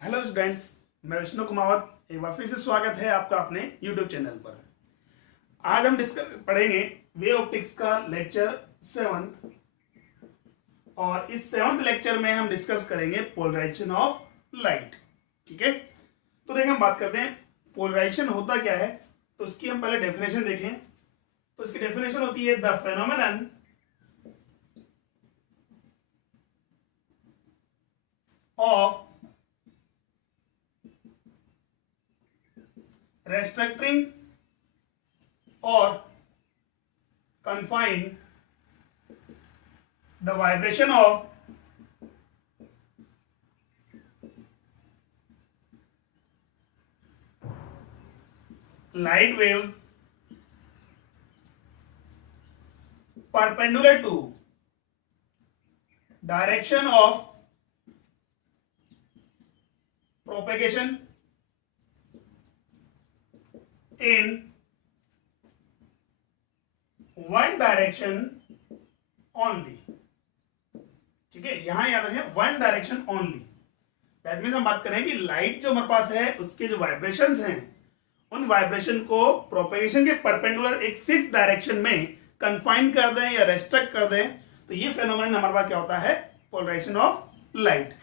Hello students, मैं विष्णु कुमावत। एक बार फिर से स्वागत है आपका अपने YouTube चैनल पर। आज हम पढ़ेंगे वे ऑप्टिक्स का लेक्चर 7th और इस 7th लेक्चर में हम डिस्कस करेंगे पोलराइजेशन ऑफ लाइट। ठीक है, तो देखिए हम बात करते हैं पोलराइजेशन होता क्या है। तो इसकी हम पहले डेफिनेशन देखें। तो इसकी डेफिनेशन होती है the phenomenon of restricting or confine the vibration of light waves perpendicular to direction of propagation in one direction only। ठीक है, यहां याद रखें one direction only. That means हम बात करें कि लाइट जो हमारे पास है उसके जो वाइब्रेशंस हैं उन वाइब्रेशन को प्रोपेगेशन के परपेंडिकुलर एक फिक्स डायरेक्शन में कंफाइन कर दें या रेस्ट्रिक्ट कर दें, तो ये फेनोमेनन हमारे पास क्या होता है, पोलराइजेशन ऑफ लाइट।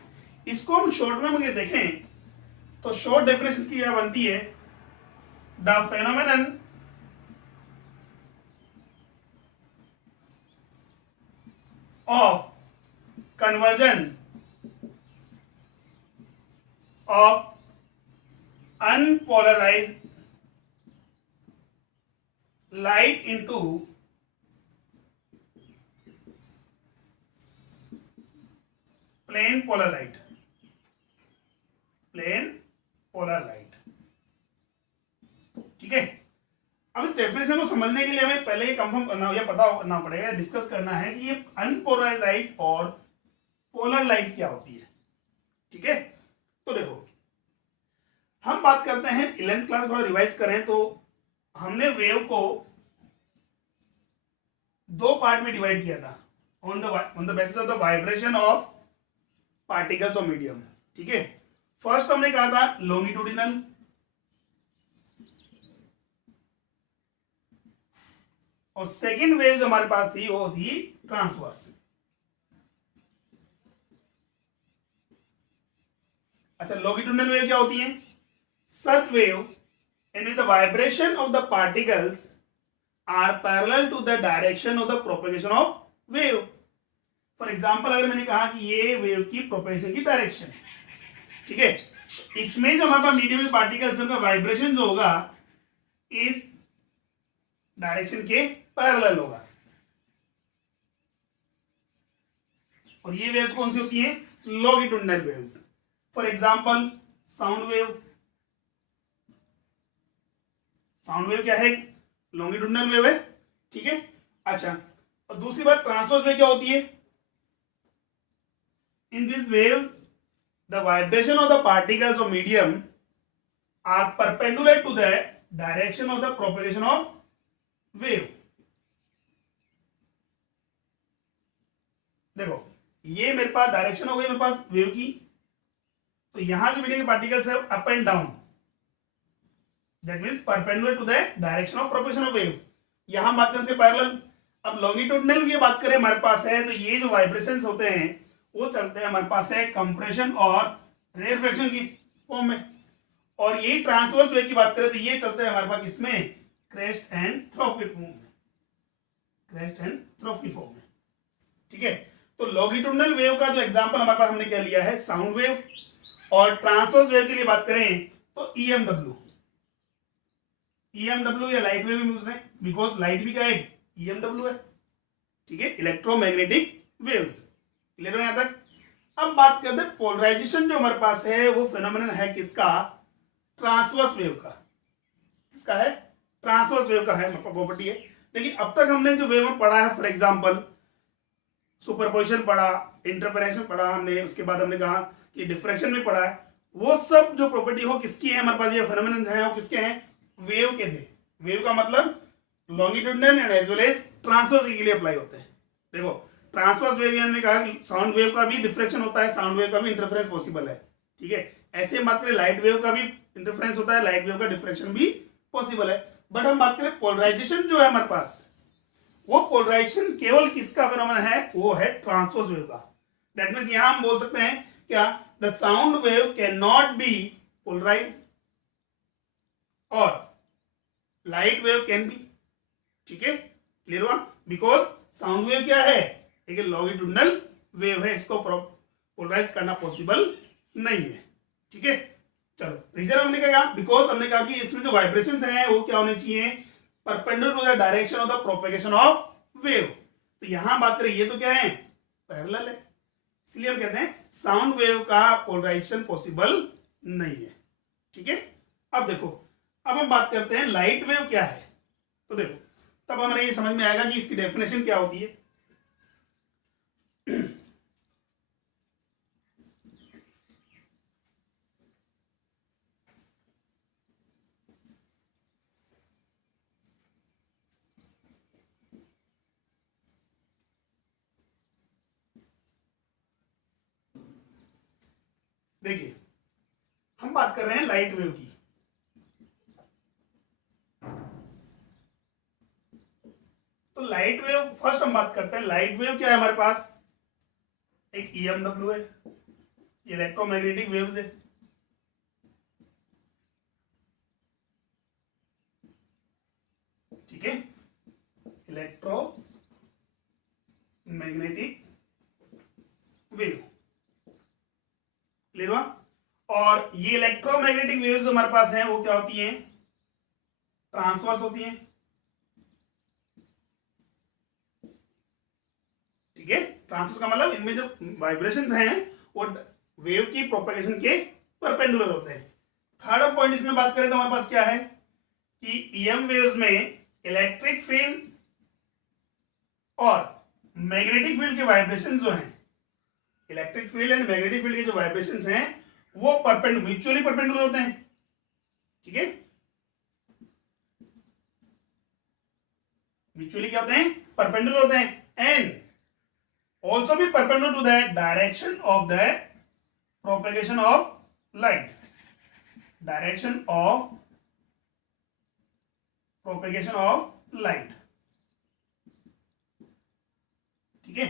इसको हम शॉर्ट में मुझे देखें तो शॉर्ट डेफिनेशन की क्या बनती है, the phenomenon of conversion of unpolarized light into plain polar light। plain polar light। ठीक है, अब इस डेफिनेशन को समझने के लिए हमें पहले ही कंफर्म करना या पता करना पड़ेगा, डिस्कस करना है कि ये अनपोलराइज्ड लाइट और पोलर लाइट क्या होती है। ठीक है, तो देखो हम बात करते हैं 11th क्लास थोड़ा रिवाइज करें तो हमने वेव को दो पार्ट में डिवाइड किया था on the basis of the vibration of particles of medium. ठीक है, फर्स्ट हमने कहा था लॉन्गिट्यूडिनल और सेकेंड वेव जो हमारे पास थी वो थी ट्रांसवर्स। अच्छा, लॉन्गिट्यूडिनल वेव क्या होती है, such wave in the vibration of the particles are parallel to the direction of the propagation of wave. For example अगर मैंने कहा कि ये वेव की प्रोपेगेशन की डायरेक्शन है, ठीक है, इसमें जो हमारे पास मीडियम में पार्टिकल्स का वाइब्रेशन जो होगा इस डायरेक्शन के पैरेलल होगा। और ये वेव्स कौन सी होती हैं, longitudinal waves. For example sound wave. Sound wave क्या है, लॉन्गिट्यूडिनल वेव है। ठीक है, अच्छा, और दूसरी बात ट्रांसवर्स वेव क्या होती है, in this waves the vibration of the particles of medium are perpendicular to the direction of the propagation of wave. देखो ये मेरे पास डायरेक्शन हो गई मेरे पास वेव की, तो यहां जो मीडियम के पार्टिकल्स है up and down, that means perpendicular to the direction of propagation of wave. यहां बात करें इसके पैरेलल। अब लॉन्गिट्यूडिनल की बात करें हमारे पास है तो ये जो वाइब्रेशंस होते हैं वो चलते हैं हमारे पास है कंप्रेशन और रेफ्रेक्शन की फॉर्म में, और यही ट्रांसवर्स वेव की बात करें तो ये चलते हैं हमारे पास इसमें क्रेस्ट एंड थ्रो की फॉर्म में, क्रेस्ट एंड थ्रो की फॉर्म में। ठीक है, तो लॉन्गिट्यूडिनल वेव का जो एग्जांपल हमारे पास हमने क्या लिया है, साउंड वेव, और ट्रांसवर्स वेव के लिए बात करें तो ईएमडब्ल्यू। ईएमडब्ल्यू या लाइट वेव यूज है बिकॉज लाइट भी क्या है, ईएमडब्ल्यू है। ठीक है, इलेक्ट्रोमैग्नेटिक वेव्स। क्लियर हो यहां तक। अब बात करते हैं पोलराइजेशन जो हमारे पास है वो फेनोमेनन है किसका, ट्रांसवर्स वेव का। किसका है, ट्रांसवर्स वेव का है प्रॉपर्टी है। देखिए अब तक हमने जो वेव में पढ़ा है, फॉर एग्जांपल सुपरपोजिशन पढ़ा, इंटरपोलेशन पढ़ा हमने, उसके बाद हमने कहा कि डिफ्रैक्शन भी पढ़ा है, वो सब जो प्रॉपर्टी हो किसकी है हमारे पास, ये फेनोमेनन है वो किसके हैं, वेव के थे। वेव का मतलब longitudinal and as well as transverse के लिए अप्लाई होते हैं। देखो ट्रांसवर्स वेव ने कहा साउंड वेव का भी डिफ्रेक्शन होता है, साउंड वेव का भी इंटरफेरेंस पॉसिबल है। ठीक है, ऐसे हम बात करें लाइट वेव का भी इंटरफेरेंस होता है, लाइट वेव का डिफ्रेक्शन भी पॉसिबल है। बट हम बात करें पोलराइजेशन जो है हमारे पास, वो पोलराइजेशन केवल किसका फिनोमेना है, वो है ट्रांसवर्स वेव का। दैट मीन्स यहां हम बोल सकते हैं क्या, the sound wave cannot be polarised और लाइट वेव कैन बी। ठीक है, क्लियर हुआ? बिकॉज साउंड वेव क्या है, एक लॉन्गिट्यूडनल वेव है, इसको पोलराइज करना पॉसिबल नहीं है। ठीक है, चलो रीजन हमने क्या कहा, बिकॉज हमने कहा कि इसमें जो वाइब्रेशंस हैं वो क्या होने चाहिए, perpendicular to the direction of the propagation of wave. तो यहां बात करें, ये तो क्या है, पैरेलल है, इसलिए हम कहते हैं साउंड वेव का पोलराइजेशन पॉसिबल नहीं है। ठीक है, अब देखो, अब हम बात करते हैं लाइट वेव क्या है। तो देखो, तब हमें ये समझ में आएगा कि इसकी डेफिनेशन क्या होती है। देखिए, हम बात कर रहे हैं लाइट वेव की। तो लाइट वेव फर्स्ट हम बात करते हैं, लाइट वेव क्या है हमारे पास, एक EMW है, इलेक्ट्रोमैग्नेटिक वेव्स है। ठीक है, इलेक्ट्रोमैग्नेटिक वेव, क्लियर हुआ? और ये इलेक्ट्रोमैग्नेटिक वेव्स हमारे पास हैं वो क्या होती हैं, ट्रांसवर्स होती हैं। ठीक है, ट्रांसवर्स का मतलब इनमें जो वाइब्रेशंस हैं वो वेव की प्रोपेगेशन के परपेंडिकुलर होते हैं। थर्ड पॉइंट इसमें बात करें तो हमारे पास क्या है कि EM वेव्स में इलेक्ट्रिक फील्ड और मैग्नेटिक फील्ड के वाइब्रेशन जो हैं, electric field and magnetic field के जो वाइब्रेशंस हैं वो म्यूचुअली परपेंडिकुलर होते हैं। ठीक है, म्यूचुअली क्या होते हैं, परपेंडिकुलर होते हैं, and also be perpendicular to the direction of the propagation of light, direction of propagation of light। ठीक है,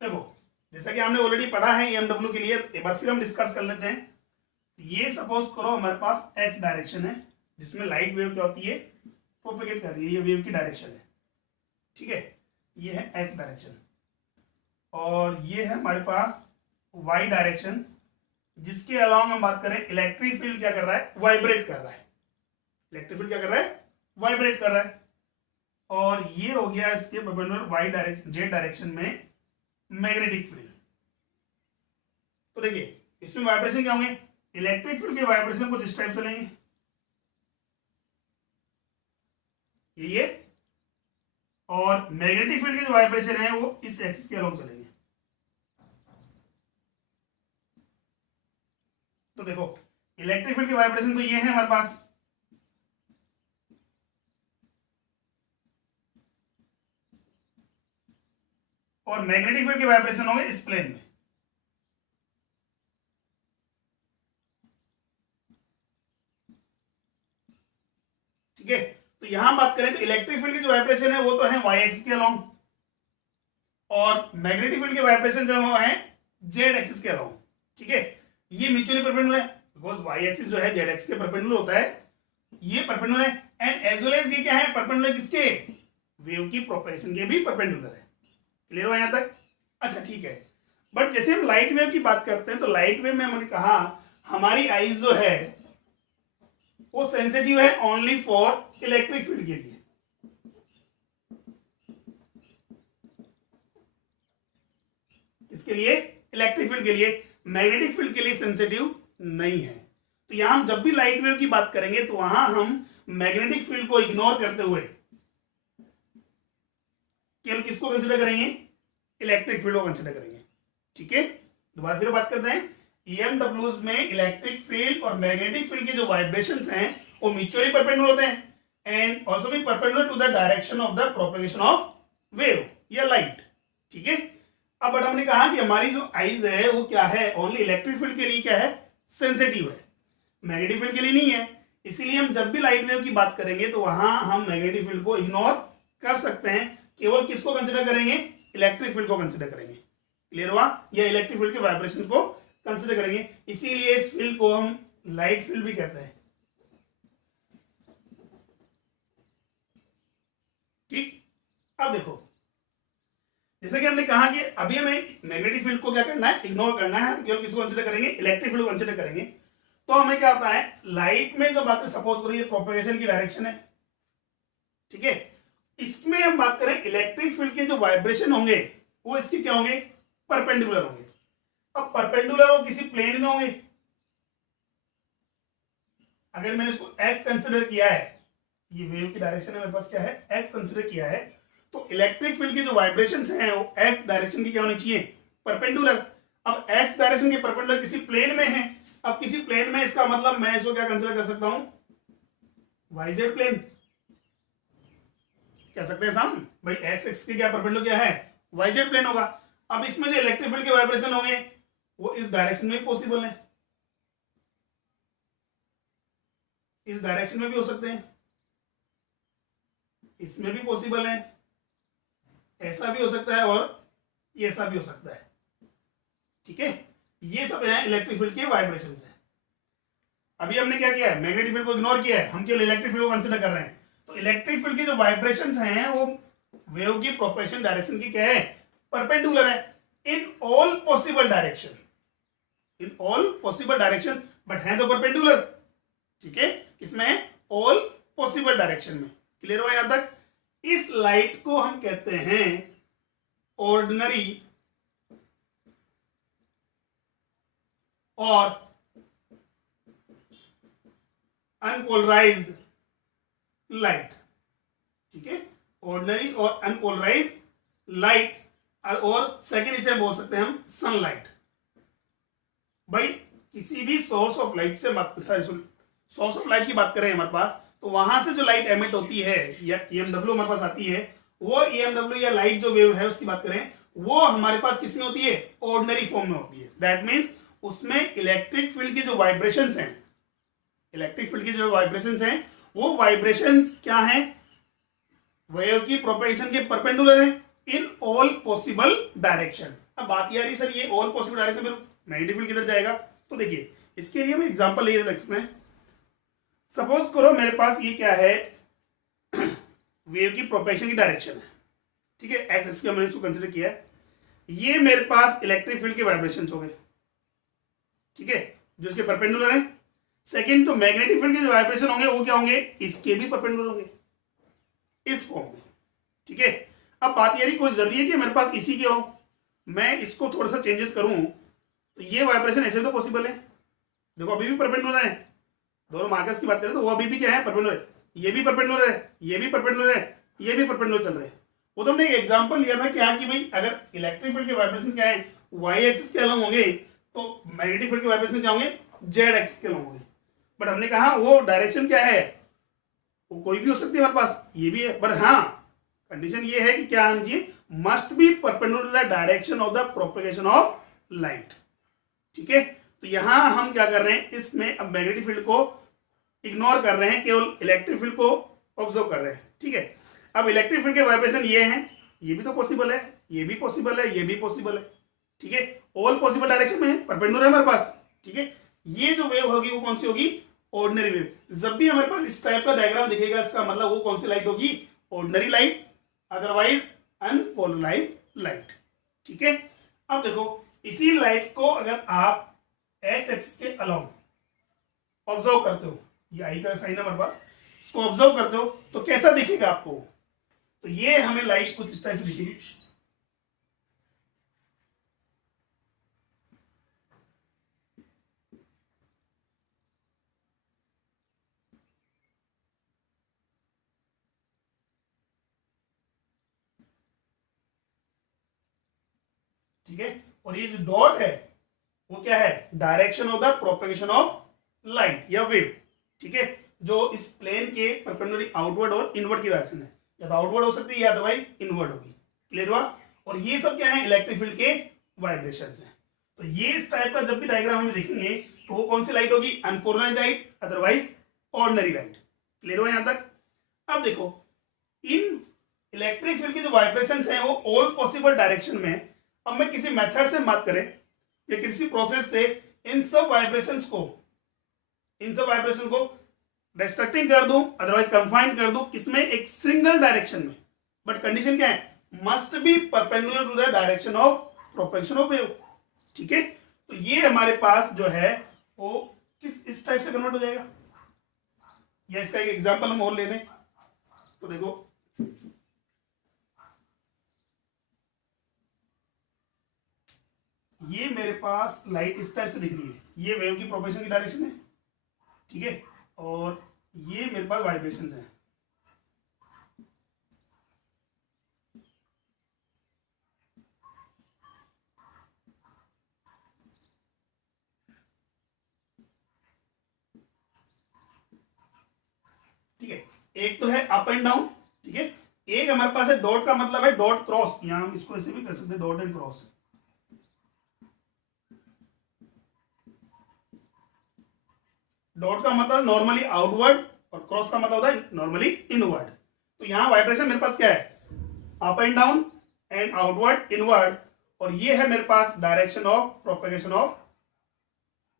देखो जैसा कि हमने ऑलरेडी पढ़ा है EMW के लिए, एक बार फिर हम डिस्कस कर लेते हैं। ये सपोज करो हमारे पास x डायरेक्शन है जिसमें लाइट वेव क्या होती है, प्रोपेगेट कर रही है, ये वेव की डायरेक्शन है। ठीक है, ये है x डायरेक्शन, और ये है हमारे पास y डायरेक्शन, जिसके अलॉन्ग हम बात करें इलेक्ट्रिक फील्ड क्या कर रहा है, वाइब्रेट कर रहा है। इलेक्ट्रिक फील्ड क्या कर रहा है, वाइब्रेट कर रहा है। और ये हो गया इसके perpendicular y direction, z direction में मैग्नेटिक फील्ड। तो देखिए इसमें वाइब्रेशन क्या होंगे, इलेक्ट्रिक फील्ड के वाइब्रेशन कुछ इस टाइप चलेंगे, ये, और मैग्नेटिक फील्ड के जो वाइब्रेशन है वो इस एक्सिस के अलॉन्ग चलेंगे। तो देखो इलेक्ट्रिक फील्ड के वाइब्रेशन तो ये है हमारे पास, और मैग्नेटिक फील्ड के वाइब्रेशन होंगे इस प्लेन में। ठीक है, तो यहां बात करें तो इलेक्ट्रिक फील्ड की जो वाइब्रेशन है वो तो है y एक्सिस के अलॉन्ग, और मैग्नेटिक फील्ड के वाइब्रेशन जो है z एक्सिस के अलॉन्ग। ठीक है, ये म्यूचुअली परपेंडिकुलर है, बिकॉज y एक्सिस जो है z एक्सिस के परपेंडिकुलर होता है, ये परपेंडिकुलर है, एंड एज वेल एज ये क्या है, परपेंडिकुलर किसके, वेव की प्रोपेगेशन के भी परपेंडिकुलर है। क्लियर हुआ यहां तक? अच्छा ठीक है, बट जैसे हम लाइट वेव की बात करते हैं तो लाइट वेव में हमने कहा हमारी आईज जो है वो सेंसिटिव है ओनली फॉर इलेक्ट्रिक फील्ड के लिए। इसके लिए इलेक्ट्रिक फील्ड के लिए, मैग्नेटिक फील्ड के लिए सेंसिटिव नहीं है। तो यहां हम जब भी लाइट वेव की बात करेंगे तो वहां हम मैग्नेटिक फील्ड को इग्नोर करते हुए केवल किसको कंसीडर करेंगे, इलेक्ट्रिक फील्ड को कंसीडर करेंगे। ठीक है, दोबारा फिर बात करते हैं, EMWs में इलेक्ट्रिक फील्ड और मैग्नेटिक फील्ड के जो वाइब्रेशंस हैं वो म्यूचुअली परपेंडिकुलर होते हैं, एंड आल्सो भी perpendicular to the direction of the propagation of wave या लाइट। ठीक है, अब बट हमने कहा कि हमारी जो आईज है वो क्या है, ओनली इलेक्ट्रिक फील्ड के लिए क्या है, सेंसिटिव है, मैग्नेटिक फील्ड के लिए नहीं है। इसीलिए हम जब भी लाइट वेव की बात करेंगे तो वहां हम मैग्नेटिक फील्ड को इग्नोर कर सकते हैं, केवल किसको कंसिडर करेंगे, इलेक्ट्रिक फील्ड को कंसिडर करेंगे। क्लियर हुआ, या इलेक्ट्रिक फील्ड के वाइब्रेशन को कंसिडर करेंगे। इसीलिए इस फील्ड को हम लाइट फील्ड भी कहते हैं। ठीक, अब देखो जैसे कि हमने कहा कि अभी हमें मैग्नेटिक फील्ड को क्या करना है, इग्नोर करना है, हम केवल किसको कंसिडर करेंगे, इलेक्ट्रिक फील्ड को कंसिडर करेंगे। तो हमें क्या होता है, लाइट में जो बातें सपोज करो ये प्रोपेगेशन की डायरेक्शन है, ठीक है। इसमें हम बात करें इलेक्ट्रिक फील्ड के जो वाइब्रेशन होंगे वो इसके क्या होंगे, परपेंडिकुलर होंगे। अब परपेंडिकुलर वो किसी प्लेन में होंगे। अगर मैंने इसको एक्स कंसिडर किया है, ये वेव की डायरेक्शन है मेरे पास क्या है, एक्स कंसिडर किया है, तो इलेक्ट्रिक फील्ड के जो वाइब्रेशंस हैं वो एक्स डायरेक्शन की क्या होनी चाहिए, परपेंडिकुलर। अब एक्स डायरेक्शन के परपेंडिकुलर किसी प्लेन में है। अब किसी प्लेन में, इसका मतलब मैं इसको क्या कंसिडर कर सकता हूं, वाईजेड प्लेन कह सकते हैं सामने भाई, एक्स एक्स के क्या परपेंडिकुलर क्या है, वाईजेड प्लेन होगा। अब इसमें जो इलेक्ट्रिक फील्ड के वाइब्रेशन होंगे वो इस डायरेक्शन में पॉसिबल है, इस डायरेक्शन में भी हो सकते हैं, इसमें भी पॉसिबल है, ऐसा भी हो सकता है और ये ऐसा भी हो सकता है। ठीक है, ये सब है इलेक्ट्रिक फील्ड के वाइब्रेशन है। अभी हमने क्या किया है, मैग्नेटिक फील्ड को इग्नोर किया है, हम केवल इलेक्ट्रिक फील्ड को कंसीडर कर रहे हैं। तो इलेक्ट्रिक फील्ड के जो वाइब्रेशंस हैं वो वेव की प्रोपेगेशन डायरेक्शन की क्या है, परपेंडिकुलर है in all possible direction, in all possible direction, but है तो परपेंडिकुलर। ठीक है, इसमें ऑल पॉसिबल डायरेक्शन में। क्लियर हुआ यहां तक। इस लाइट को हम कहते हैं ऑर्डिनरी और अनपोलराइज्ड लाइट। ठीक है, ऑर्डिनरी और अनपोलराइज्ड लाइट, और सेकंड इसे बोल सकते हैं हम सनलाइट। भाई किसी भी सोर्स ऑफ लाइट से सोर्स ऑफ लाइट की बात करें हमारे पास, तो वहां से जो लाइट एमिट होती है या ईएमडब्ल्यू हमारे पास आती है, वो ईएमडब्ल्यू या लाइट जो वेव है उसकी बात करें, वो हमारे पास किस में होती है, ऑर्डिनरी फॉर्म में होती है। दैट मीन्स उसमें इलेक्ट्रिक फील्ड के जो वाइब्रेशंस हैं, इलेक्ट्रिक फील्ड के जो वाइब्रेशंस हैं, वो वाइब्रेशंस क्या हैं, वेव की प्रोपेगेशन के परपेंडिकुलर हैं इन ऑल पॉसिबल डायरेक्शन। अब बात यह आ रही सर ये ऑल पॉसिबल डायरेक्शन में मैग्नेटिक फील्ड किधर जाएगा, तो देखिए इसके लिए हम एग्जांपल ले सकते हैं। सपोज करो मेरे पास ये क्या है, वेव की प्रोपेगेशन की डायरेक्शन है। ठीक है, एक्स एक्सिस का मैंने इसको कंसीडर किया है। ये मेरे पास इलेक्ट्रिक फील्ड के वाइब्रेशंस हो गए। ठीक है, जो इसके परपेंडिकुलर है। सेकंड, तो मैग्नेटिक फील्ड के जो वाइब्रेशन होंगे वो क्या होंगे, इसके भी परपेंडिकुलर होंगे इस फॉर्म में। ठीक है, अब बात यह कोई जरूरी है कि मेरे पास इसी के हो, मैं इसको थोड़ा सा चेंजेस करूं तो ये वाइब्रेशन ऐसे तो पॉसिबल है। देखो अभी भी परपेंडिकुलर है, दोनों मार्कर्स की बात करें तो वो अभी भी क्या है, परपेंडिकुलर। ये भी परपेंडिकुलर है, ये भी परपेंडिकुलर है, ये भी परपेंडिकुलर चल रहे हैं। वो तो हमने एक एग्जांपल लिया था क्या कि भाई अगर इलेक्ट्रिक फील्ड के वाइब्रेशन क्या है, वाई एक्सिस के अलग होंगे, तो मैग्नेटिक फील्ड के वाइब्रेशन क्या होंगे, जेड एक्सिस के अलग होंगे। बट हमने कहा वो डायरेक्शन क्या है, वो कोई भी हो सकती है हमारे पास, ये भी है, पर हाँ कंडीशन ये है कि क्या आनी चाहिए, must be perpendicular the direction of the propagation of light. ठीक है, तो यहां हम क्या कर रहे हैं, इसमें अब मैग्नेटिक फील्ड को इग्नोर कर रहे हैं, केवल इलेक्ट्रिक फील्ड को ऑब्जर्व कर रहे हैं। ठीक है, अब इलेक्ट्रिक फील्ड के वाइब्रेशन ये हैं, ये भी तो पॉसिबल है, ये भी पॉसिबल है, ये भी पॉसिबल है। ठीक है, ऑल पॉसिबल डायरेक्शन में परपेंडिकुलर है हमारे पास। ठीक है, ये जो वेव होगी वो कौन सी होगी, ऑर्डिनरी वेव। जब भी हमारे पास इस टाइप का डायग्राम दिखेगा, इसका मतलब वो कौन सी लाइट होगी, ordinary light, otherwise unpolarised light. ठीक है, अब देखो इसी लाइट को अगर आप एक्स एक्सिस के अलोंग ऑब्जर्व करते हो, ये आई का साइन है हमारे पास, इसको ऑब्जर्व करते हो तो कैसा दिखेगा आपको, तो ये हमें लाइट कुछ इस टाइप से दिखेगी। ठीक है, और ये जो डॉट है वो क्या है, direction of the propagation of light या वेव। ठीक है, जो इस प्लेन के परपेंडिकुलर आउटवर्ड और इनवर्ड की डायरेक्शन है, या तो आउटवर्ड हो सकती है या अदरवाइज इनवर्ड होगी। क्लियर हुआ। और ये सब क्या है, इलेक्ट्रिक फील्ड के वाइब्रेशंस हैं। तो ये इस टाइप का जब भी डायग्राम हमें देखेंगे तो वो कौन सी लाइट होगी? Unpolarised light, otherwise ordinary light. Clear हो यहां तक? अब देखो इन इलेक्ट्रिक फील्ड की जो वाइब्रेशंस हैं वो ऑल पॉसिबल डायरेक्शन में है। अब मैं किसी मेथड से बात करें या किसी प्रोसेस से इन सब वाइब्रेशंस को डिस्ट्रक्टिंग कर दूं, अदरवाइज कंफाइंड कर दूं, किसमें? एक सिंगल डायरेक्शन में। बट कंडीशन क्या है? Must be perpendicular to the direction of propagation of wave. ठीक है, तो ये हमारे पास जो है वो इस टाइप से कन्वर्ट हो जाएगा। या इसका एक एग्जांपल हम और ले लें तो देखो ये मेरे पास लाइट इस टाइप से दिख रही है, ये वेव की प्रोपेगेशन की डायरेक्शन है। ठीक है, और ये मेरे पास वाइब्रेशंस हैं। ठीक है, एक तो है अप एंड डाउन। ठीक है, एक हमारे पास है डॉट का मतलब है डॉट क्रॉस, यहां हम इसको ऐसे भी कर सकते हैं, डॉट एंड क्रॉस। डॉट का मतलब नॉर्मली आउटवर्ड और क्रॉस का मतलब होता है नॉर्मली इनवर्ड। तो यहां वाइब्रेशन मेरे पास क्या है? Up and down and outward inward, और ये है मेरे पास direction of propagation of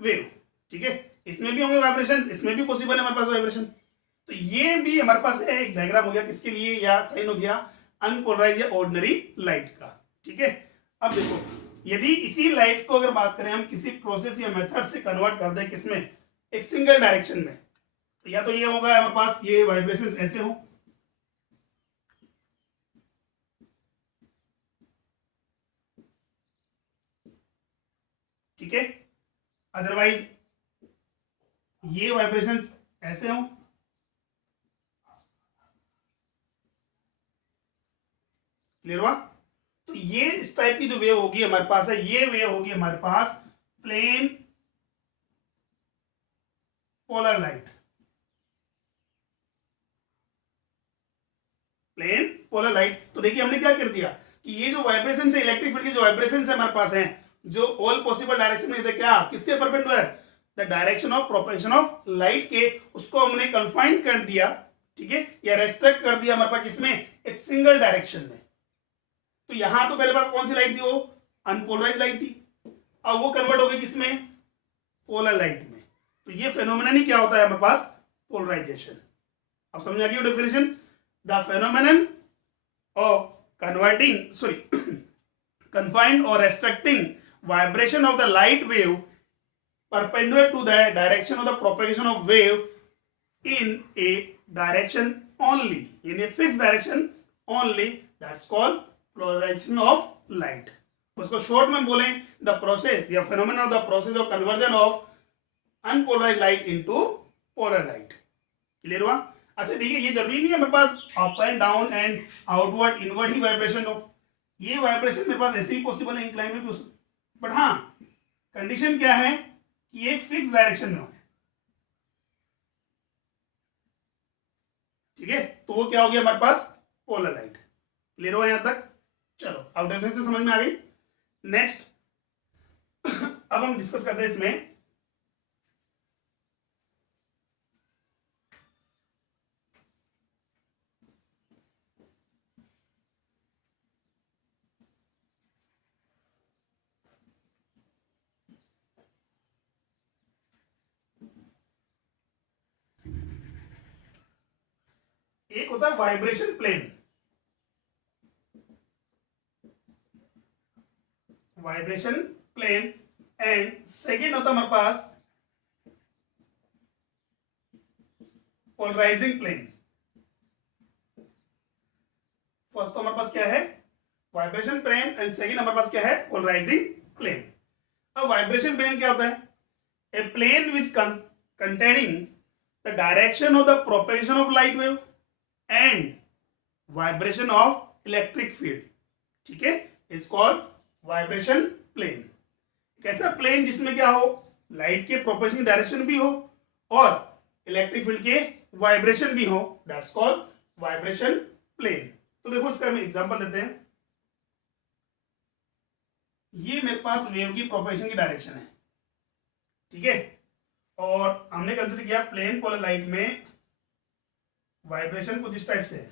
wave. ठीक है, इसमें भी होंगे वाइब्रेशन, इसमें भी पॉसिबल है हमारे पास वाइब्रेशन। तो ये भी हमारे पास है एक डायग्राम हो गया किसके लिए, या साइन हो गया अनपोलराइज्ड या ऑर्डिनरी लाइट का। ठीक है, अब देखो यदि इसी लाइट को अगर बात करें हम किसी प्रोसेस या मेथड से कन्वर्ट कर दें किसमें? एक सिंगल डायरेक्शन में, तो या तो ये होगा हमारे पास ये वाइब्रेशंस ऐसे हो, ठीक है, अदरवाइज ये वाइब्रेशंस ऐसे हो, क्लियर हुआ? तो ये इस टाइप की जो वेव होगी हमारे पास है, ये वेव होगी हमारे पास plane polar light. Plane polar light. तो देखिए हमने क्या कर दिया कि ये जो वाइब्रेशन है, इलेक्ट्रिक फील्ड की जो वाइब्रेशन है हमारे पास है, जो ऑल पॉसिबल डायरेक्शन में थे, क्या किसके perpendicular? The direction of propagation of light के, उसको हमने कन्फाइंड कर दिया। ठीक है, या रेस्ट्रिक्ट कर दिया हमारे पास किसमें? एक सिंगल डायरेक्शन में। तो यहां तो पहले बार कौन सी लाइट थी? वो अनपोलराइज लाइट थी। अब वो कन्वर्ट हो गई किसमें? पोलर लाइट में। तो ये फेनोमेनन ही क्या होता है हमारे पास? पोलराइजेशन। अब समझ आ गई definition? The phenomenon of converting confined or restricting vibration of the light wave perpendicular to the direction of the propagation of wave in a direction only, in a fixed direction only, that's called polarization of light. उसको short में बोलें the process या phenomenon of the process of conversion of unpolarized light into polar light. Clear हुआ? अच्छा देखिए, ये जरूरी नहीं है मेरे पास up and down and outward inward ही वाइब्रेशन हो। ये वाइब्रेशन मेरे पास ऐसे भी पॉसिबल है, इंक्लाइन में भी हो सकता है। बट हाँ, कंडीशन क्या है कि ये फिक्स डायरेक्शन में हो। ठीक है, तो वो क्या हो गया हमारे पास? Polar light. क्लियर हो यहां तक? चलो अब डेफिनेशन समझ में आ गई। नेक्स्ट अब हम डिस्कस करते हैं इसमें एक होता है vibration plane, vibration plane, and second होता है हमारे पास पोलराइजिंग प्लेन। फर्स्ट तो हमारे पास क्या है? वाइब्रेशन प्लेन, एंड सेकेंड हमारे पास क्या है? Polarising plane. अब वाइब्रेशन प्लेन क्या होता है? A plane which containing the direction of the propagation of light wave and vibration of electric field. ठीक है, इज कॉल्ड वाइब्रेशन प्लेन। कैसा प्लेन जिसमें क्या हो? लाइट के प्रोपेगेशन की डायरेक्शन भी हो और इलेक्ट्रिक फील्ड के वाइब्रेशन भी हो, दैट्स कॉल्ड वाइब्रेशन प्लेन। तो देखो इसका हम एग्जांपल देते हैं। ये मेरे पास वेव की प्रोपेगेशन की डायरेक्शन है। ठीक है, और हमने कंसिडर किया प्लेन पोलर लाइट में वाइब्रेशन कुछ इस टाइप से है,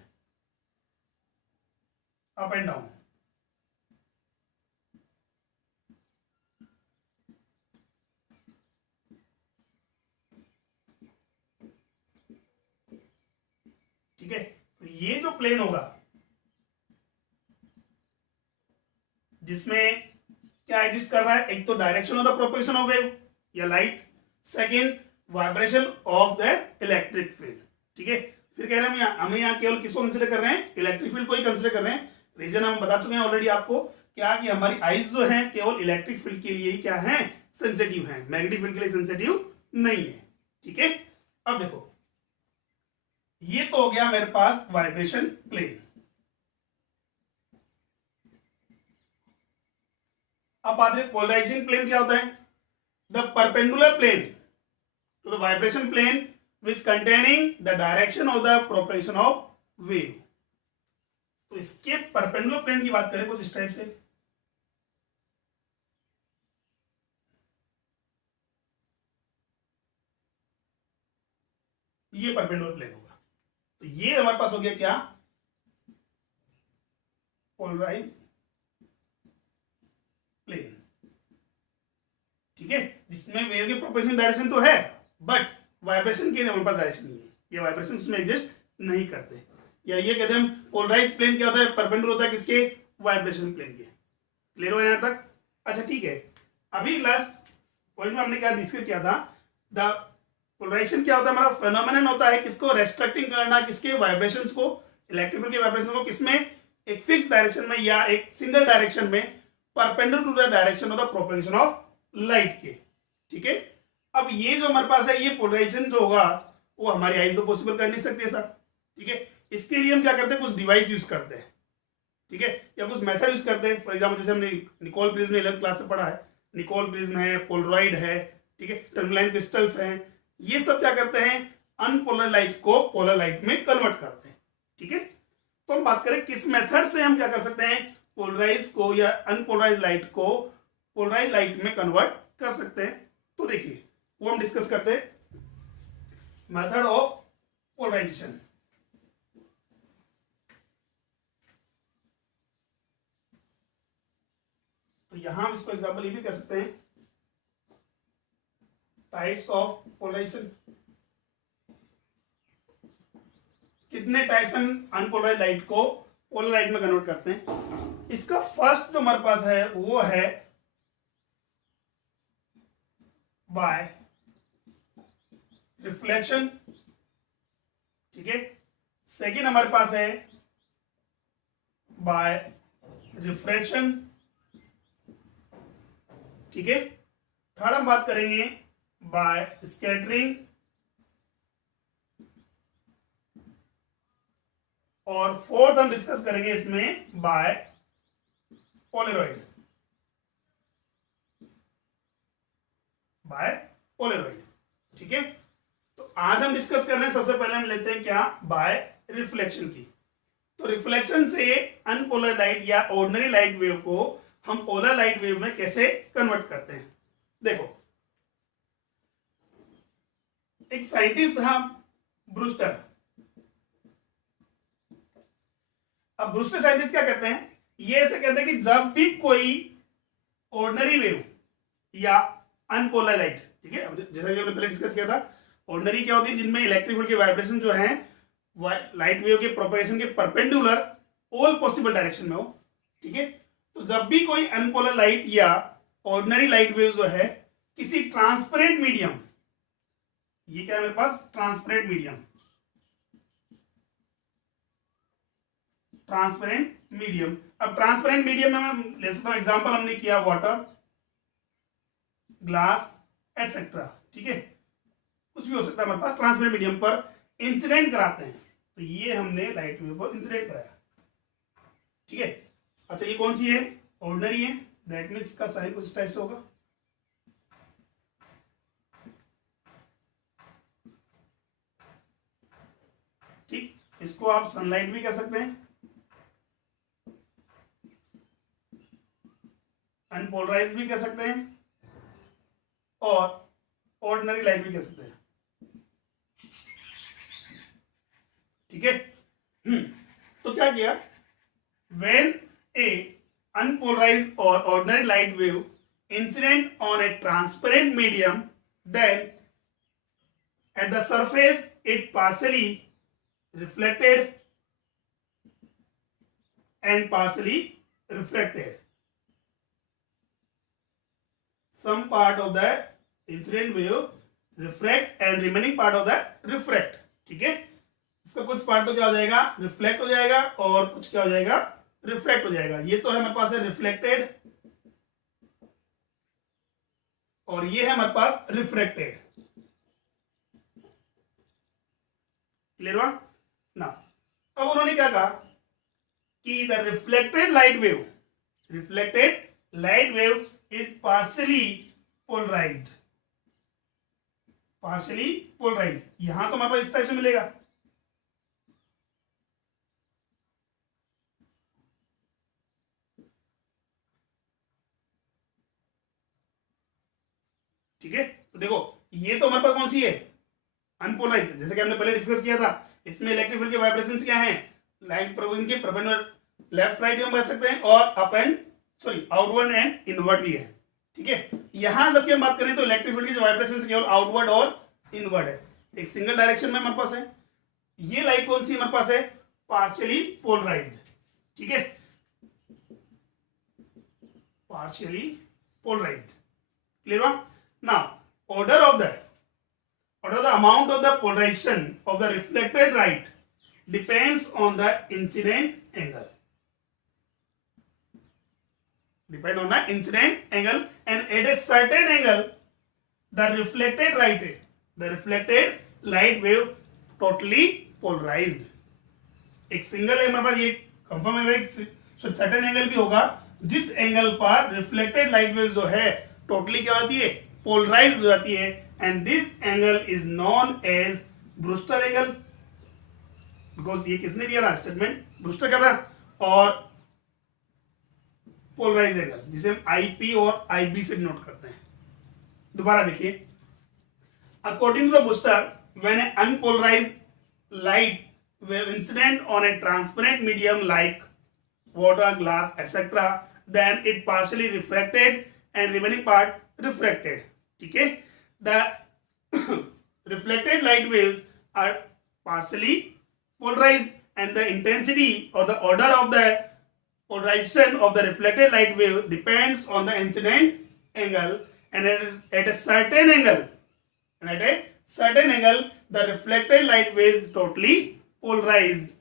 अप एंड डाउन। ठीक है, तो ये जो प्लेन होगा जिसमें क्या एग्जिस्ट कर रहा है, एक तो direction of the propagation of wave या light, second vibration of the electric field. ठीक है, फिर कह रहे हैं हम यहाँ केवल किसको कंसिडर कर रहे हैं, इलेक्ट्रिक फील्ड को ही कंसिडर कर रहे हैं। रीजन हम बता चुके हैं ऑलरेडी आपको, क्या कि हमारी आईज जो है केवल इलेक्ट्रिक फील्ड के लिए ही क्या है, सेंसिटिव है, मैग्नेटिक फील्ड के लिए सेंसिटिव नहीं है। ठीक है, अब देखो ये तो हो गया मेरे पास वाइब्रेशन प्लेन। अब बात है पोलराइजिंग प्लेन क्या होता है, the perpendicular plane to the vibration plane which containing the direction of the propagation of wave. तो इसके परपेंडुलर प्लेन की बात करें कुछ इस टाइप से, ये परपेंडुलर प्लेन होगा। तो ये हमारे पास हो गया क्या, पोलराइज प्लेन। ठीक है, जिसमें वेव के प्रोपगेशन डायरेक्शन तो है बट वाइब्रेशन के हमारे पास डायरेक्शन नहीं है, ये वाइब्रेशन उसमें एग्जिस्ट नहीं करते। या ये कहते हैं पोलराइज प्लेन क्या होता है, परपेंडिकुलर होता है किसके, वाइब्रेशन प्लेन के। क्लियर हो यहां तक? अच्छा ठीक है, अभी लास्ट पॉइंट में हमने क्या डिस्कस किया था, द पोलराइजेशन क्या होता है, हमारा फेनोमेनन होता है किसको रेस्ट्रिक्टिंग करना, किसके वाइब्रेशंस को, इलेक्ट्रिक फील्ड के वाइब्रेशन को, किसमें, एक फिक्स डायरेक्शन में या एक सिंगल डायरेक्शन में perpendicular to the direction of the propagation of light के। ठीक है, अब ये जो हमारे पास है ये पोलराइजेशन जो होगा वो हमारी आईज तो पॉसिबल कर नहीं सकती है सर। ठीक है, इसके लिए हम क्या करते हैं, कुछ डिवाइस यूज करते हैं। ठीक है, या कुछ मेथड यूज करते हैं। फॉर एग्जांपल जैसे हमने निकोल प्रिज्म 11th क्लास में पढ़ा है, निकोल प्रिज्म है, पोलरॉइड है, ठीक है, टर्मलाइन क्रिस्टल्स हैं, ये सब क्या करते हैं, अनपोलर लाइट को पोलर लाइट में कन्वर्ट करते हैं। ठीक है, तो हम बात करें किस मेथड से हम क्या कर सकते हैं, पोलराइज को या अनपोलराइज लाइट को पोलराइज लाइट में कन्वर्ट कर सकते हैं। तो देखिए वो हम डिस्कस करते हैं, मेथड ऑफ पोलराइजेशन। तो यहां हम इसको एग्जांपल ये भी कह सकते हैं, टाइप्स ऑफ पोलराइजेशन। कितने टाइप्स हम अनपोलराइज लाइट को पोलर लाइट में कन्वर्ट करते हैं। इसका फर्स्ट जो हमारे पास है वो है बाय रिफ्लेक्शन। ठीक है, सेकेंड हमारे पास है बाय रिफ्रैक्शन। ठीक है, थर्ड हम बात करेंगे बाय स्कैटरिंग, और फोर्थ हम डिस्कस करेंगे इसमें बाय पोलरॉइड। Bye Polaroid. ठीक है, तो आज हम डिस्कस कर रहे हैं, सबसे पहले हम लेते हैं क्या, बाय रिफ्लेक्शन की। तो रिफ्लेक्शन से अनपोलर लाइट या ऑर्डिनरी लाइट वेव को हम पोलर लाइट वेव में कैसे कन्वर्ट करते हैं। देखो एक साइंटिस्ट था ब्रूस्टर। अब ब्रूस्टर साइंटिस्ट क्या करते हैं, ये ऐसे कहते हैं कि जब भी कोई ऑर्डिनरी वेव या अनपोलर लाइट, ठीक है, जैसा कि हमने पहले डिस्कस किया था, ऑर्डिनरी क्या होती है, जिनमें इलेक्ट्रिक फील्ड के वाइब्रेशन जो है लाइट वेव के प्रोपगेशन के परपेंडिकुलर ऑल पॉसिबल डायरेक्शन में हो। ठीक है, तो जब भी कोई अनपोलर लाइट या ऑर्डिनरी लाइट वेव जो है किसी ट्रांसपेरेंट मीडियम, ये क्या है मेरे पास, ट्रांसपेरेंट मीडियम, ट्रांसपेरेंट मीडियम। अब ट्रांसपेरेंट मीडियम में मैं ले सकता हूं, एग्जांपल हमने किया वाटर, ग्लास एटसेट्रा। ठीक है, कुछ भी हो सकता है हमारे पास, ट्रांसपेरेंट मीडियम पर इंसिडेंट कराते हैं। तो ये हमने लाइट वेव पर इंसिडेंट कराया। ठीक है, अच्छा ये कौन सी है, ऑर्डिनरी है, दैट मीन्स इसका साइन कुछ टाइप से होगा। ठीक, इसको आप सनलाइट भी कह सकते हैं, अनपोलराइज भी कह सकते हैं, और ऑर्डिनरी लाइट भी कह सकते हैं, ठीक है। तो क्या किया, when A unpolarized or ordinary light wave incident on a transparent medium, then at the surface it partially reflected and partially refracted. Some part of the incident wave refract and remaining part of the refract, ठीक है। इसका कुछ part तो क्या हो जाएगा, reflect हो जाएगा, और कुछ क्या हो जाएगा, रिफ्लेक्ट हो जाएगा। ये तो है हमारे पास है रिफ्लेक्टेड, और ये है हमारे पास रिफ्रैक्टेड। क्लियर हुआ ना। अब उन्होंने क्या कहा कि the reflected light wave is partially polarised. यहां तो हमारे पास इस टाइप से मिलेगा, ठीक है। तो देखो ये तो हमारे पास कौन सी है, अनपोलराइज्ड, जैसे कि हमने पहले डिस्कस किया था। इसमें इलेक्ट्रिक फील्ड के वाइब्रेशंस क्या हैं, लाइट प्रोपोगेशन के परपेंडिकुलर लेफ्ट राइट हम कह सकते हैं, और up and outward and inward भी है, ठीक है। यहां जबकि हम बात करें तो इलेक्ट्रिक फील्ड के जो वाइब्रेशंस केवल आउटवर्ड और इनवर्ड है, एक सिंगल डायरेक्शन में हमारे पास है। ये लाइट कौन सी हमारे पास है, पार्शियली पोलराइज्ड, ठीक है, पार्शियली पोलराइज्ड। क्लियर हुआ। Now, order of the amount of the polarization of the reflected light depends on the incident angle. And at a certain angle, the reflected light wave totally polarized. एक single है हमारे पास, ये confirm है, certain angle भी होगा जिस angle पर reflected light wave जो है टोटली क्या होती है, पोलराइज हो जाती है, and this angle is known as Brewster angle. Because ये किसने दिया था स्टेटमेंट, ब्रूस्टर का था, और पोलराइज एंगल जिसे हम आईपी और आईबी से नोट करते हैं। दोबारा देखिए, according to the Brewster, when a unpolarised light wave incident on a transparent medium like water, glass, etc., then it partially refracted and remaining part refracted. ठीक है, the reflected light waves are partially polarized and the intensity or the order of the polarization of the reflected light wave depends on the incident angle, and at a certain angle the reflected light waves totally polarized.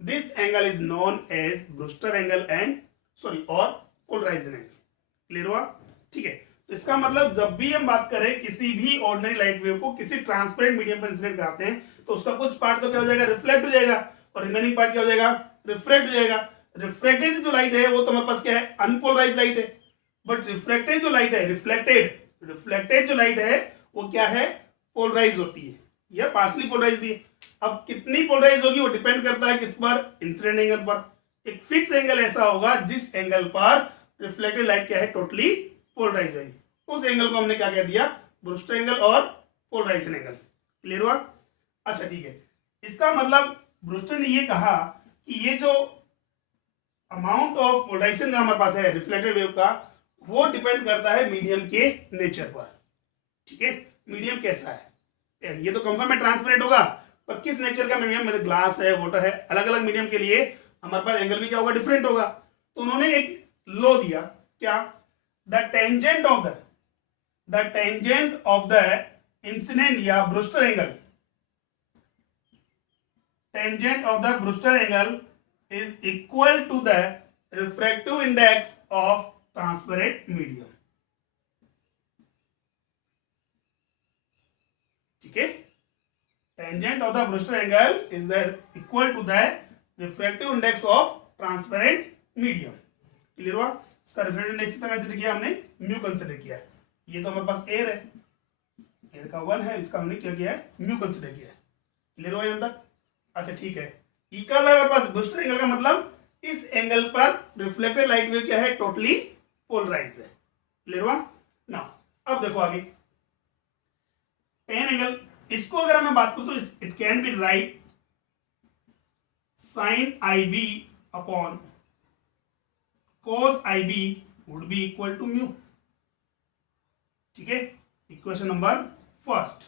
This angle is known as Brewster angle and or polarization angle. Clear हुआ, ठीक है। तो इसका मतलब जब भी हम बात करें किसी भी ऑर्डिनरी लाइट वेव को किसी ट्रांसपेरेंट मीडियम पर इंसिडेंट कराते हैं तो उसका कुछ पार्ट तो क्या हो जाएगा, रिफ्लेक्ट हो जाएगा, और रिमेनिंग पार्ट क्या हो जाएगा, रिफ्रैक्ट हो जाएगा। रिफ्रैक्टेड जो लाइट है वो तो हमारे पास क्या है, अनपोलराइज्ड लाइट है, बट रिफ्लेक्टेड जो लाइट है, रिफ्लेक्टेड जो लाइट है वो क्या है, पोलराइज होती है या पार्शली पोलराइज है। अब कितनी पोलराइज होगी वो डिपेंड करता है किस पर, इंसिडेंट एंगल पर। एक फिक्स एंगल ऐसा होगा जिस एंगल पर रिफ्लेक्टेड लाइट क्या है, टोटली पोलराइज होगी, उस एंगल को हमने क्या कह दिया, ब्रूस्टर एंगल और पोलराइजेशन एंगल। क्लियर हुआ। अच्छा ठीक है, इसका मतलब ब्रूस्टर ने ये कहा कि ये जो अमाउंट ऑफ पोलराइजेशन का हमारे पास है रिफ्लेक्टेड वेव का, वो डिपेंड करता है मीडियम के नेचर पर। ठीक है, मीडियम कैसा है, ये तो कंफर्म है ट्रांसपेरेंट होगा, पर किस नेचर का मीडियम, मेरे ग्लास है, वाटर है, अलग अलग मीडियम के लिए हमारे पास एंगल भी क्या होगा, डिफरेंट होगा। तो उन्होंने एक लॉ दिया, क्या, the tangent of the incident या Brewster angle, tangent of the Brewster angle is equal to the refractive index of transparent medium. ठीक है, tangent of the Brewster angle is that equal to the refractive index of transparent medium. Clear हुआ। इसका refractive index कितना consider किया हमने, mu consider किया। ये तो हमारे पास एयर है, एयर का 1 है, इसका हमने क्या किया है, म्यू कंसीडर किया। क्लियर हुआ यहां तक। अच्छा ठीक है, ई का हमारे पास ब्रूस्टर एंगल का मतलब इस एंगल पर रिफ्लेक्टेड लाइट वेव क्या है, टोटली पोलराइज्ड है। क्लियर हुआ ना। अब देखो आगे, टेन एंगल, इसको अगर मैं बात करूं तो it can be write sine I B upon cos IB would be equal to mu. ठीक है, इक्वेशन नंबर फर्स्ट।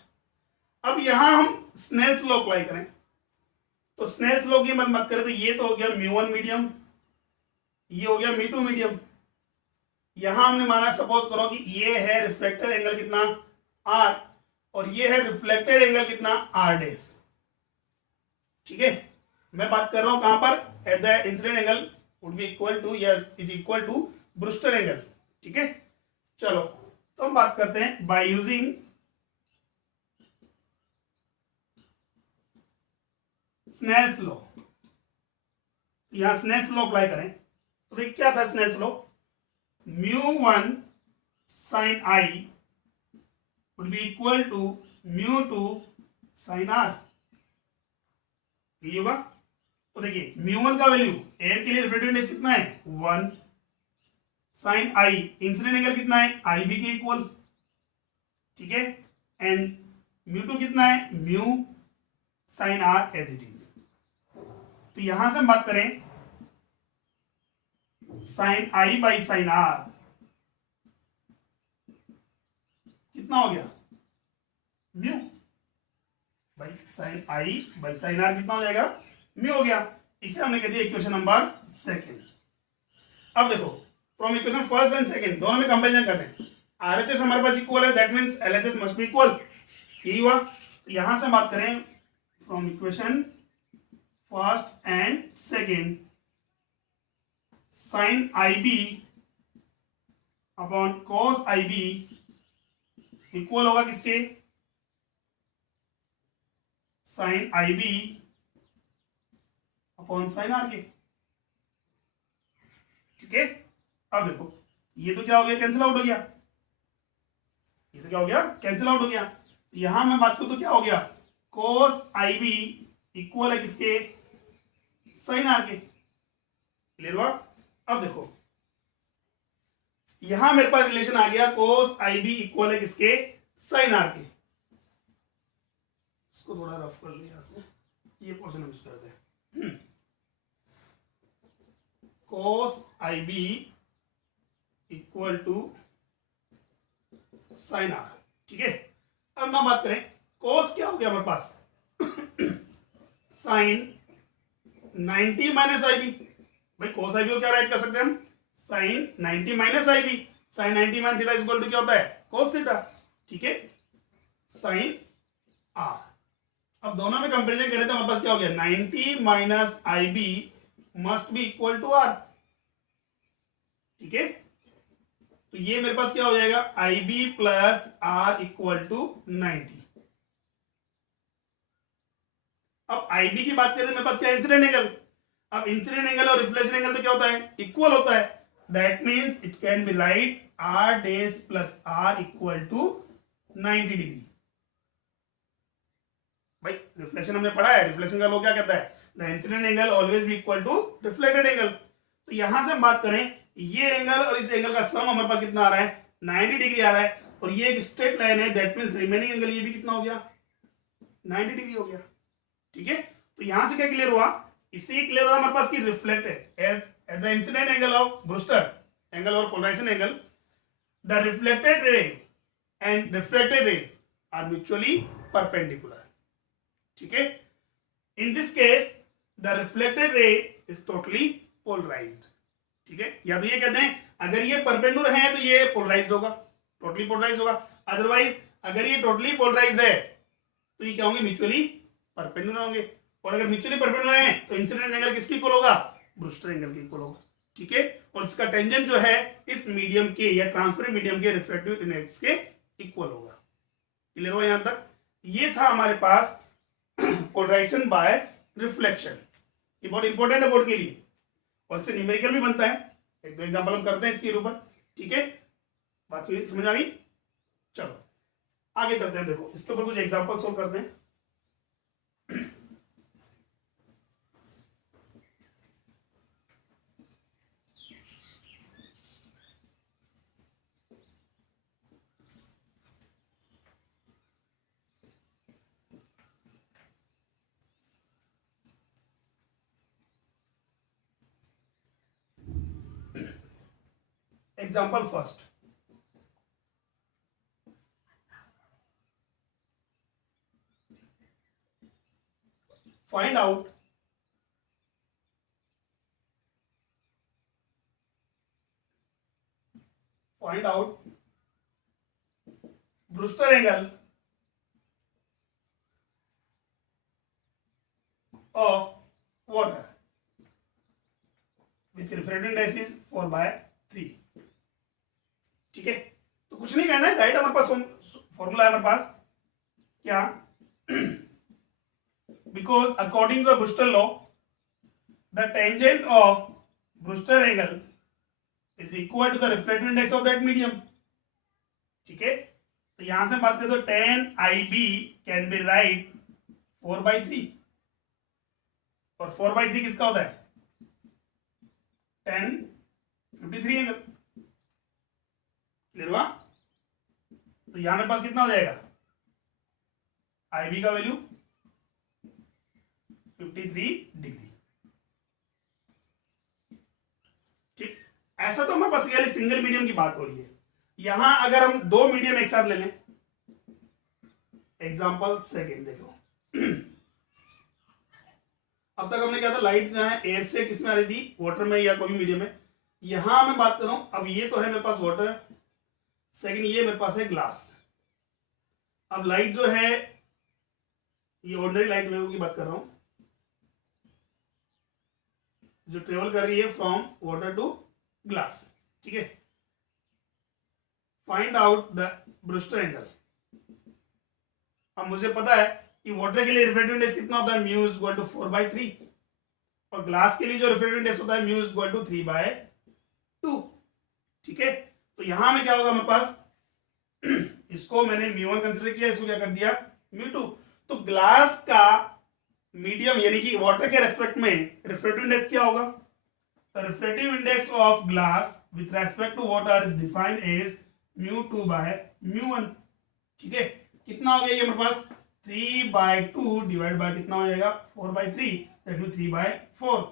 अब यहां हम स्नेल्स लॉ अप्लाई करें, तो स्नेल्स लॉ की मत करें तो ये तो हो गया म्यू1 मीडियम, ये हो गया म्यू2 मीडियम। यहां हमने माना, सपोज करो कि ये है रिफ्लेक्टेड एंगल कितना R और ये है रिफ्लेक्टेड एंगल कितना R डैश। ठीक है, मैं बात कर रहा हूं कहां पर, at the incident angle would be equal to या is equal to Brewster angle. ठीक है, चलो तो हम बात करते हैं बाय यूजिंग स्नेल्स लॉ। यहां स्नेल्स लॉ अप्लाई करें तो देखिए क्या था Snell's law, mu one sine i would be equal to mu two sine R। ये होगा, तो देखिए म्यू1 का वैल्यू एयर के लिए रिफ्लेक्टिव इंडेक्स कितना है 1, साइन आई इंसिडेंट एंगल कितना है IB के इक्वल। ठीक है, एंड म्यू2 कितना है mu sine R as it is. तो यहां से हम बात करें sine I by sine R कितना हो गया mu, by sine I by sine R कितना हो जाएगा म्यू हो गया। इसे हमने कह दिया इक्वेशन नंबर सेकंड। अब देखो from equation first and second दोनों में कंपैरिजन करते हैं। RHS हमारे पास इक्वल है, that means LHS must be equal, यही हुआ। तो यहां से बात करें from equation first and second, sine IB upon cos IB equal होगा किसके, sine IB upon sine R के। ठीक है, अब देखो ये तो क्या हो गया कैंसिल आउट हो गया, ये तो क्या हो गया कैंसिल आउट हो गया। यहां मैं बात करूं तो क्या हो गया cos IB इक्वल है किसके साइन R के। क्लियर हुआ। अब देखो यहां मेरे पास रिलेशन आ गया cos IB इक्वल है किसके साइन R के। इसको थोड़ा रफ कर लिया से, ये पोर्शन हम यूज करते हैं cos IB equal to sine R। ठीक है, अब ना बात करें cos क्या हो गया हमारे पास साइन 90 माइनस IB। भाई cos IB को क्या राइट कर सकते हैं हम, sine 90 minus IB। Sine 90 minus theta equal to क्या होता है cos थीटा। ठीक है, साइन R। अब दोनों में कंपैरिजन करें तो हमारे पास क्या हो गया 90 minus IB must be equal to R। ठीक है, तो ये मेरे पास क्या हो जाएगा IB plus R equal to 90। अब IB की बात करें तो मेरे पास क्या इंसिडेंट एंगल, अब इंसिडेंट एंगल और रिफ्लेक्शन एंगल तो क्या होता है इक्वल होता है, that means it can be write R dash plus R equal to 90 degree. भाई रिफ्लेक्शन हमने पढ़ा है, रिफ्लेक्शन का लॉ क्या कहता है, the incident angle always be equal to reflected angle. तो यहां से हम बात करें ये एंगल और इस एंगल का सम हमारे पास कितना आ रहा है 90 डिग्री आ रहा है, और ये एक स्ट्रेट लाइन है, दैट मींस रिमेनिंग एंगल ये भी कितना हो गया 90 डिग्री हो गया। ठीक है, तो यहां से क्या क्लियर हुआ, इससे क्लियर हुआ हमारे पास कि reflected at the incident angle of Brewster angle और polarisation angle, the reflected ray and reflected ray are mutually perpendicular. ठीक है, in this case the reflected ray is totally polarised. ठीक है, या तो ये कहते हैं अगर ये परपेंडिकुलर है तो ये पोलराइज्ड होगा, टोटली पोलराइज्ड होगा, अदरवाइज अगर ये टोटली पोलराइज्ड है तो ये क्या होंगे म्यूचुअली परपेंडिकुलर होंगे, और अगर म्यूचुअली परपेंडिकुलर है तो इंसिडेंट एंगल किसके इक्वल होगा ब्रूस्टर एंगल के इक्वल होगा। ठीक है, और इसका टेंजेंट जो है इस मीडियम के या ट्रांसपेरेंट मीडियम के रिफ्लेक्टिव इंडेक्स के इक्वल होगा। क्लियर हुआ यहां तक। ये था हमारे पास पोलराइजेशन बाय रिफ्लेक्शन, ये बहुत इंपॉर्टेंट है बोर्ड के लिए, और इससे न्यूमेरिकल भी बनता है। एक दो एग्जांपल हम करते हैं इसके ऊपर। ठीक है, बात समझ आ गई। चलो आगे चलते हैं, देखो इसके ऊपर कुछ एग्जांपल सोल्व करते हैं। Example first, find out Brewster angle of water which refractive index is 4/3. ठीक है, तो कुछ नहीं करना है, डायरेक्ट हमारे पास फॉर्मूला है हमारे पास क्या, because according to the Brewster law the tangent of Brewster angle is equal to the refractive index of that medium. ठीक है, तो यहां से बात करें तो tan IB can be right 4/3 और 4/3 किसका होता है, tan 53 एंगल. क्लियर हुआ? तो यहां मेरे पास कितना हो जाएगा, IB का वैल्यू 53 डिग्री. ठीक, ऐसा तो हमारे पास खाली सिंगल मीडियम की बात हो रही है. यहां अगर हम दो मीडियम एक साथ ले लें, एग्जांपल सेकेंड देखो. अब तक हमने क्या था, लाइट जो है एयर से किसमें आ रही थी, वाटर में या कोई भी मीडियम में. यहां मैं बात कर रहा हूं, अब ये तो है मेरे पास वाटर, सेकंड ये मेरे पास है ग्लास. अब लाइट जो है ये ऑर्डिनरी लाइट वेव की बात कर रहा हूं जो ट्रेवल कर रही है फ्रॉम वाटर टू ग्लास. ठीक है, find out the Brewster angle. अब मुझे पता है कि वाटर के लिए रिफ्रैक्टिव इंडेक्स कितना होता है, म्यू इज इक्वल टू 4/3 और ग्लास के लिए जो रिफ्रैक्टिव इंडेक्स होता है म्यू इज इक्वल टू 3/2. ठीक है, तो यहां में क्या होगा मेरे पास, इसको मैंने μ1 कंसीडर किया, इसको क्या कर दिया μ2. तो ग्लास का मीडियम यानी कि वाटर के रेस्पेक्ट में रिफ्रैक्टिव इंडेक्स क्या होगा, the refractive index of glass with respect to water is defined as μ2/μ1. ठीक है, कितना हो गया ये मेरे पास 3/2 डिवाइड बाय कितना हो जाएगा 4/3, दैट मींस 3/4.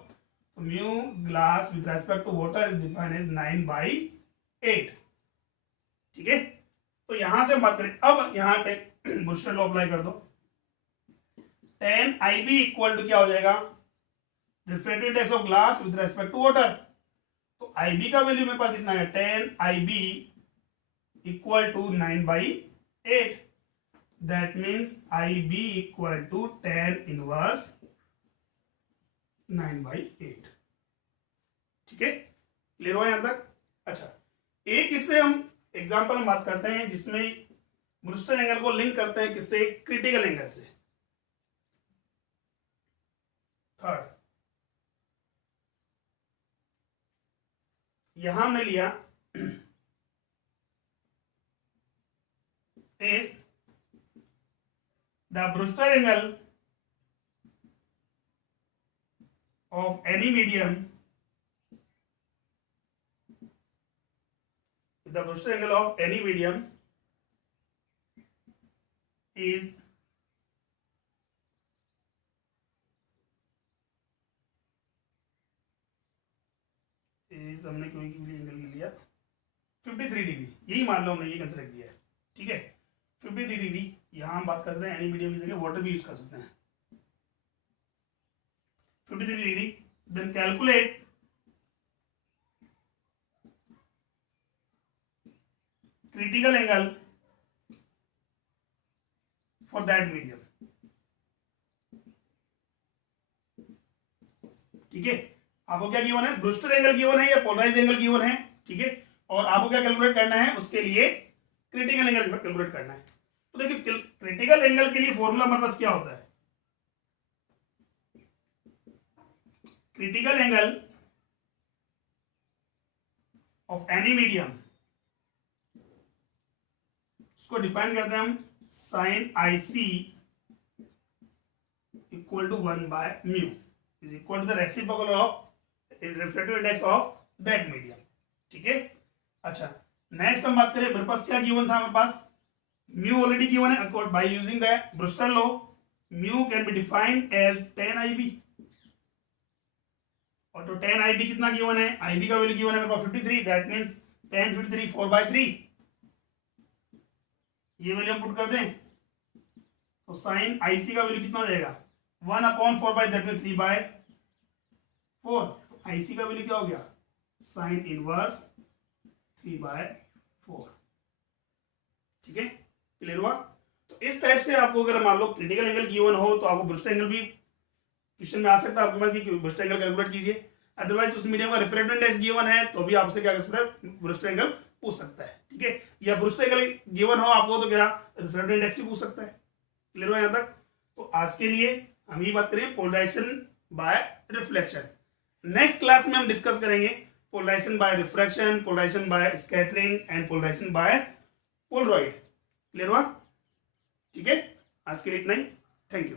तो mu glass with respect to water is defined as 9/8. ठीक है, तो यहां से बात करें, अब यहां ब्रूस्टर लॉ अप्लाई कर दो. tan IB इक्वल टू क्या हो जाएगा, refractive index of glass with respect to water. तो IB का वैल्यू मेरे पास कितना है, tan IB equal to 9/8. That means IB equal to tan inverse 9/8. ठीक है, क्लियर हुआ यहां तक? अच्छा, एक इससे हम एग्जांपल हम बात करते हैं जिसमें ब्रूस्टर एंगल को लिंक करते हैं किससे, क्रिटिकल एंगल से. थर्ड, यहां हमने लिया if the Brewster angle of any medium, if the Brewster angle of any medium is हमने कोई भी एंगल लिया 53 डिग्री, यही मान लो हमने ये कंसिडर किया है. ठीक है, 53 डिग्री. यहां हम बात कर सकते हैं एनी मीडियम की जगह वाटर भी यूज कर सकते हैं. 53 degree, then calculate critical angle for that medium. ठीक है, आपको क्या गिवन है, ब्रूस्टर एंगल गिवन है या पोलराइज एंगल गिवन है. ठीक है, और आपको क्या कैलकुलेट करना है, उसके लिए क्रिटिकल एंगल कैलकुलेट करना है. तो देखिए क्रिटिकल एंगल के लिए फॉर्मूला हमारे पास क्या होता है, critical angle of any medium, इसको डिफाइन करते हैं हम sin IC equal to 1/μ is equal to the reciprocal of refractive index of that medium. ठीक है, अच्छा नेक्स्ट हम बात करें, मेरे पास क्या गिवन था, मेरे पास म्यू ऑलरेडी गिवन है. Accord by using the Brewster law mu can be defined as tan IB. और तो tan IB कितना गिवन है, IB का वैल्यू गिवन है मेरे पास 53, दैट मींस 1053 4/3, ये वैल्यू हम पुट कर दें तो साइन आईसी का वैल्यू कितना हो जाएगा 1/4 दैट मीन 3/4। आईसी का वैल्यू क्या हो गया साइन इनवर्स 3/4। ठीक है, क्लियर हुआ। तो इस टाइप से आपको अगर मान लो क्रिटिकल एंगल गिवन हो तो आपको ब्रूस्टर एंगल भी क्वेश्चन में आ सकता है आपके पास कि ब्रूस्टर एंगल कैलकुलेट कीजिए। अदरवाइज उस मीडियम का रिफ्रैक्टिव इंडेक्स गिवन है तो भी आपसे क्या कर सकता है ब्रूस्टर एंगल पूछ सकता है। ठीक है, या ब्रूस्टर एंगल गिवन हो आपको तो क्या रिफ्रैक्टिव इंडेक्स भी पूछ सकता है। क्लियर हुआ यहाँ तक। तो आज के लिए हम ये बात करें polarization by reflection. Next class में हम डिस्कस करेंगे polarization by refraction, polarization by scattering and polarization by Polaroid. Clear हुआ। ठीक है, आज के लिए इतना ही। Thank you.